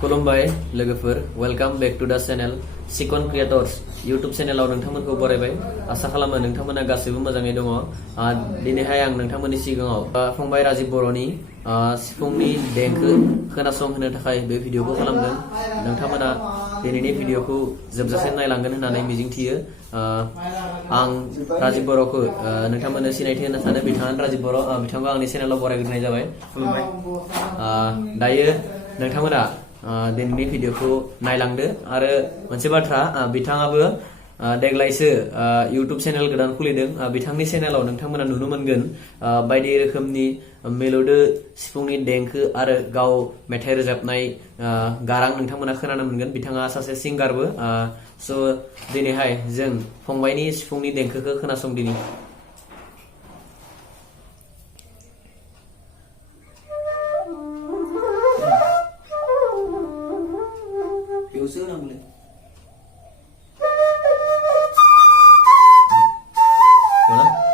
खुलुमबाय लोगोफोर welcome back to द चैनल चिकन क्रिएटर्स यूट्यूब चैनलाव नोंथांमोनखौ बरायबाय आशा खालामो नोंथांमोना गासैबो मोजाङै दङ दिनैहाय आं नोंथांमोननि सिगाङाव फंबाय राजिब बर'नि सिफुंनि देंखो खोनासंहोनो थाखाय बे भिडिअखौ खालामदों नोंथांमोना दिनैनि भिडिअखौ जोबजासिम नायलांगोन होननानै मिजिंथियो आं राजिब बर'खौ नोंथांमोननो सिनायथि होनो सानो बिथाङानो राजिब बर' बिथांखौ आंनि चेनेलाव बरायग्रोनाय जाबाय खुलुमबाय दायो नोंथांमोना दिनैनि भिडिअखौ नायलांदो आरो मोनसे बाथ्रा बिथाङाबो देग्लायसो यूट्यूब चेनेल गोदान खुलिदों बिथांनि चेनेलाव नोंथांमोना नुनो मोनगोन बायदि रोखोमनि मेलोडो सिफुंनि देंखो आरो गाव मेथाइ रोजाबनाय गारां नोंथांमोना खोनानो मोनगोन बिथाङा सासे सिंगारबो स' दिनैहाय जों फंबायनि सिफुंनि देंखोखौ खोनासंदिनि Usah nak boleh. Mana?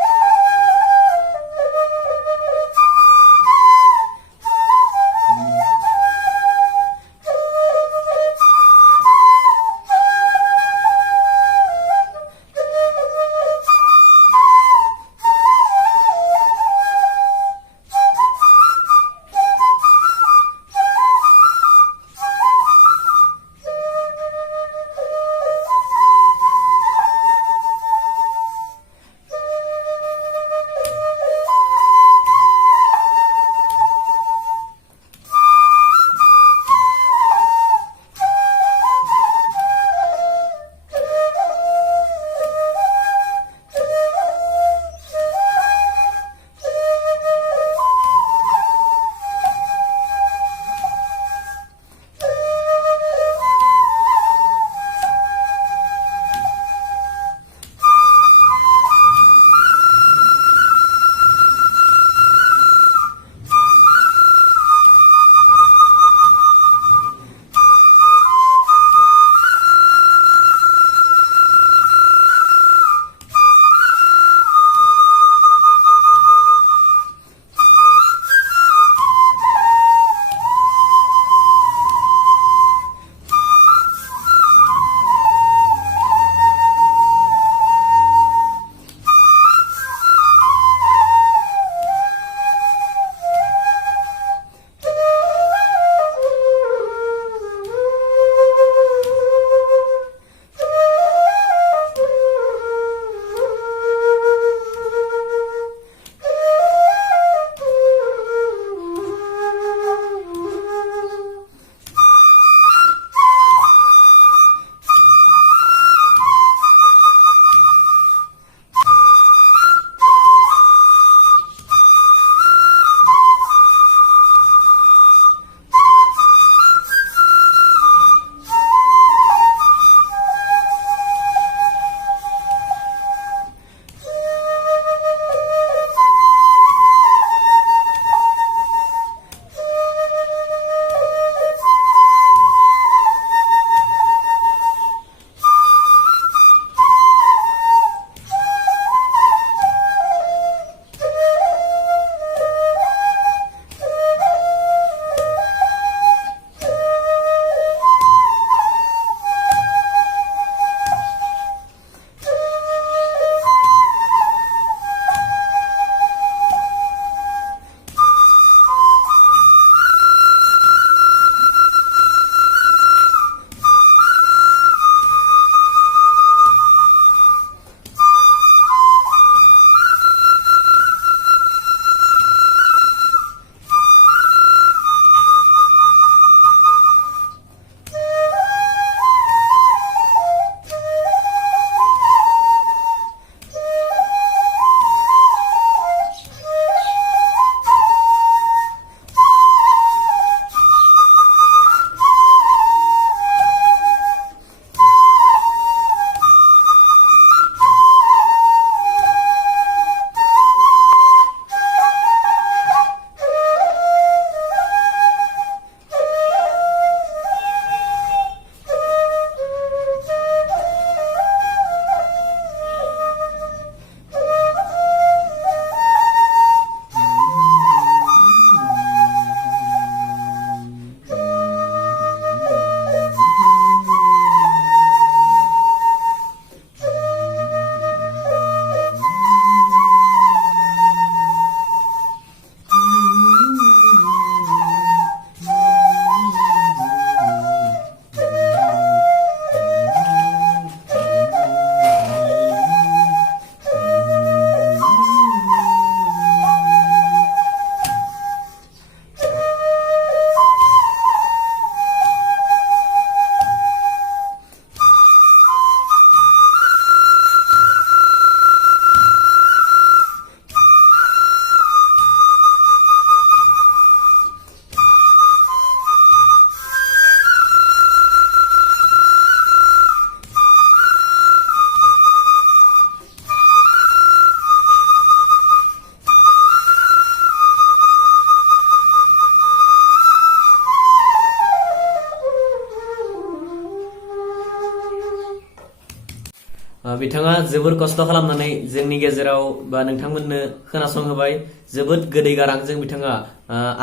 बिथाङा जोबोर खस्थ' खालामनानै जोंनि गेजेराव बा नोंथांमोननो खोनासंहोबाय जोबोद गोदै गारांजों बिथाङा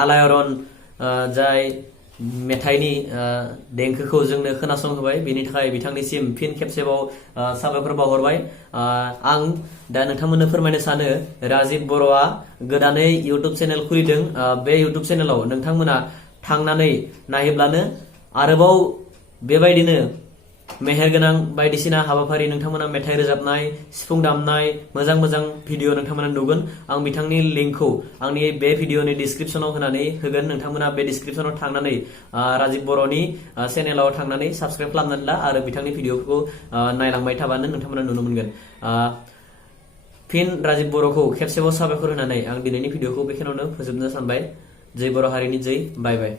आलायारन जाय मेथाइनि देंखोखौ जोंनो खोनासंहोबाय बेनि थाखाय बिथांनिसिम फिन खेबसेबाव साबायखर बावहरबाय। आं दा नोंथांमोननो फोरमायनो सानो राजिब बर'आ गोदानै इउटुब चेनेल खुलिदों। बे इउटुब चेनेलाव नोंथांमोना थांनानै नायोब्लानो आरोबाव बेबायदिनो मेहेरगोनां बायदिसिना हाबाफारि नोंथांमोना मेथाइ रोजाबनाय सिफुं दामनाय मोजां मोजां भिडिअ नोंथांमोना नुगोन। आं बिथांनि लिंकखौ आंनि बे भिडिअनि डिसक्रिपसनाव होनानै होगोन। नोंथांमोना बे डिसक्रिपसनाव थांनानै राजिब बर'नि चेनेलाव थांनानै साबस्क्राइब खालामनानै ला आरो बिथांनि भिडिअखौ नायलांबाय थाबानो नोंथांमोना नुनो मोनगोन। फिन राजिब बर'खौ खेबसेबाव साबायखर होनानै आं दिनैनि भिडिअखौ बेखिनियावनो फोजोबनो सानबाय। जय बर' हारिनि जय। बाय बाय।